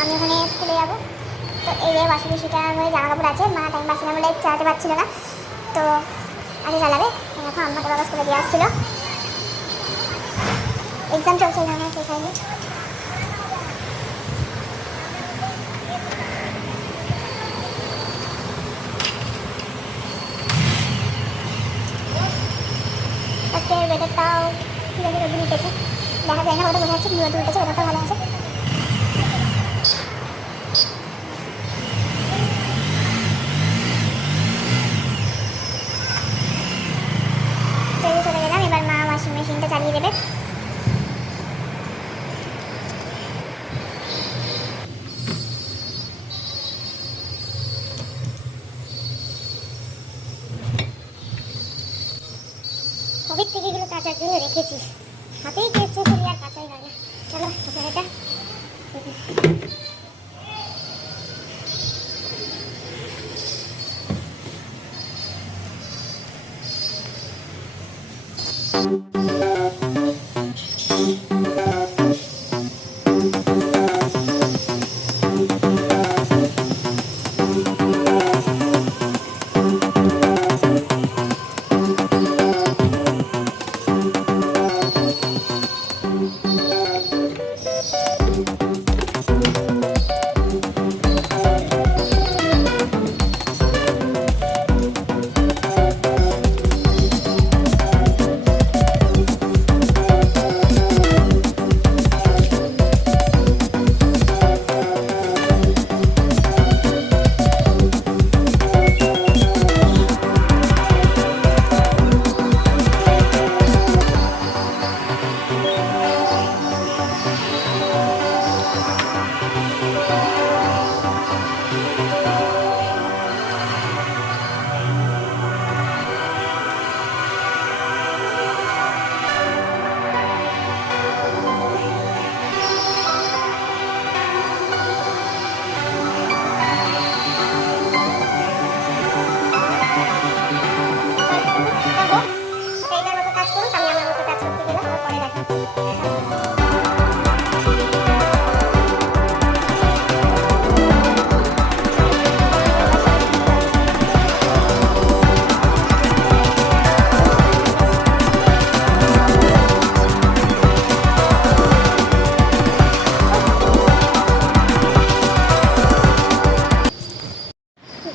আমি ওখানে স্কুলে যাবো। তো এই যে ওয়াশিং মেশিনটা হয়ে জামা কাপড় আছে, মা টাইম পাচ্ছিল না বলে চালাতে পারছিল না, তো আগে চালাবে। এখন আমাকে বাবা স্কুলে দিয়ে আসছিলো, এক্সাম চলছে না সেই সাইডে। আজকে ওয়েদারটাও ধীরে ধীরে রোদ উঠেছে, দেখা যায় না কত বোঝা যাচ্ছে, রোদ উঠেছে, ওয়েদারটা ভালো আছে। চলে গেলাম, এবার মা ওয়াশিং মেশিনটা চালিয়ে দেবে। কবে থেকে এগুলো কাচার জন্য রেখেছি, হাতেই চেষ্টা করি আর কাচাই হয় না। চলো এটা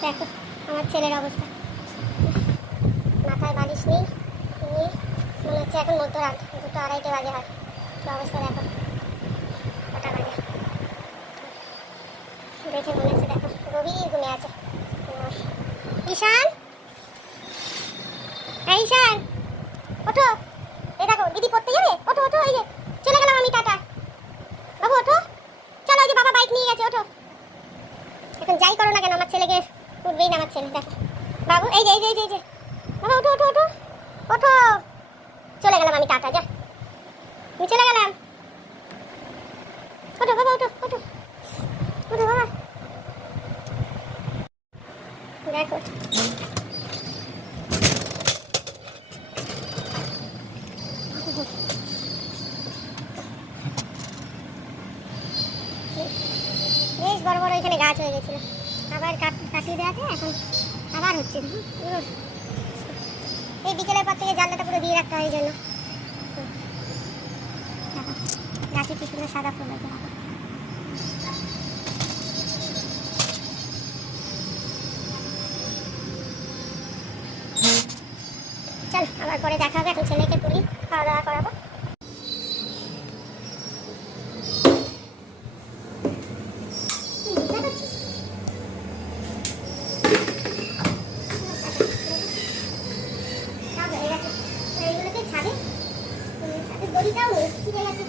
দেখো আমার ছেলের অবস্থা, মাথায় বালিশ নেই, মনে হচ্ছে এখন মধ্যরাত 2-2:30 বাজে হয়। তো অবস্থা দেখো, কটা বাজে দেখে মনে হচ্ছে, দেখো গভীর ঘুমে আছে। ঈশান, হ্যাঁ ঈশান ওঠো, এই দেখো দিদি পড়তে যাবে, ওঠো ওঠো, এই যে চলে গেলাম আমি, টাটা বাবু ওঠো, চলো ওই যে বাবা বাইক নিয়ে গেছে, ওঠো। এখন যাই করো না কেন আমার ছেলেকে উঠবেই না আমার ছেলে, দেখো বাবু, এই যে এই যে এই যে বাবা ওঠো ওঠো ওঠো ওঠো, চলে গেলাম আমি, টাটা, যা আমি চলে গেলাম, ওঠো বাবা ওঠো ওঠো ওঠো বাবা। দেখো বেশ বড় বড় এখানে গাছ হয়ে গেছিল, আবার কাটিয়ে দেওয়াতে এখন আবার হচ্ছে। এই বিকেলের পর থেকে জানলাটা পুরো দিয়ে রাখতে হয়, এই জন্য গাছে কি সুন্দর সাদা ফুল আছে। চল আবার পরে দেখা হবে, এখন ছেলেকে তুলি, খাওয়া দাওয়া করাবো। দড়িটাও ছিঁড়ে গেছে।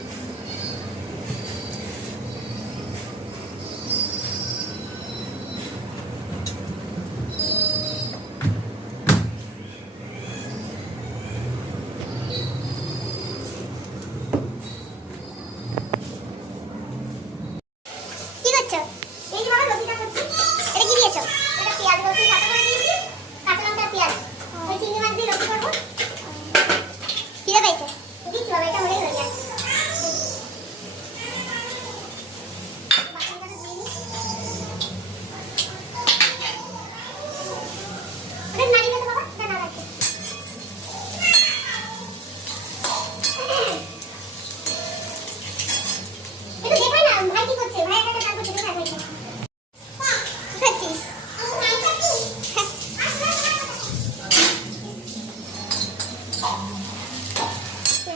কি করছো? এই যে বাবা লতিটা করছি, এটা কি দিয়েছো? এটা পেঁয়াজ রসুন কাটা করে দিয়েছি, কাঁচা লঙ্কা পেঁয়াজ, ওই চিংড়ি মাছ দিয়ে লতি করবো। খিদে পেয়েছে দিচ্ছি বাবা, এটা হলেই হয়ে যায়।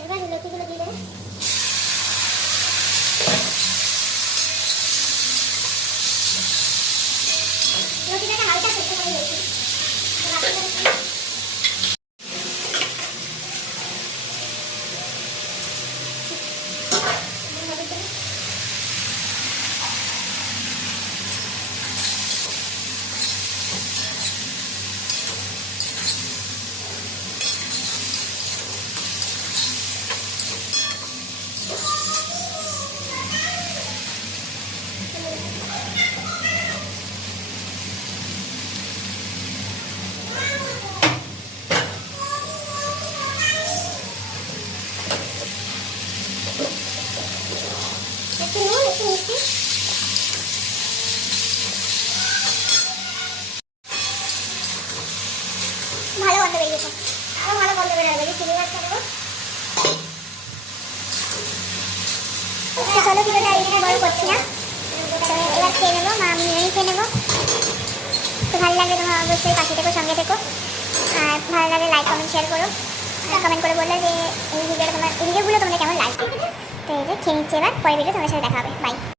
এবার লতিগুলো দিয়ে দেবে। লতিটাকে হালকা করতে হবে বেশি। একটু নুন, একটু মিষ্টি। ভালো গন্ধ বেরিয়েছে, আরো ভালো গন্ধ বেরোবে। চিনি মাছটা দেবো। চলো ভিডিওটা বেশি বড় করছি না, এবার খেয়ে নেবো। মা আমি নিয়েই খেয়ে নেবো। তো ভালো লাগলে তোমার অবশ্যই পাশে থেকো, সঙ্গে থেকো। আর ভালো লাগলে লাইক কমেন্ট শেয়ার করো। কমেন্ট করে বললে যে এই ভিডিওগুলো তোমাদের কেমন লাগছে। তো এই যে খেয়ে নিচ্ছি, এবার পরের ভিডিও তোমাদের সাথে দেখা হবে। বাই।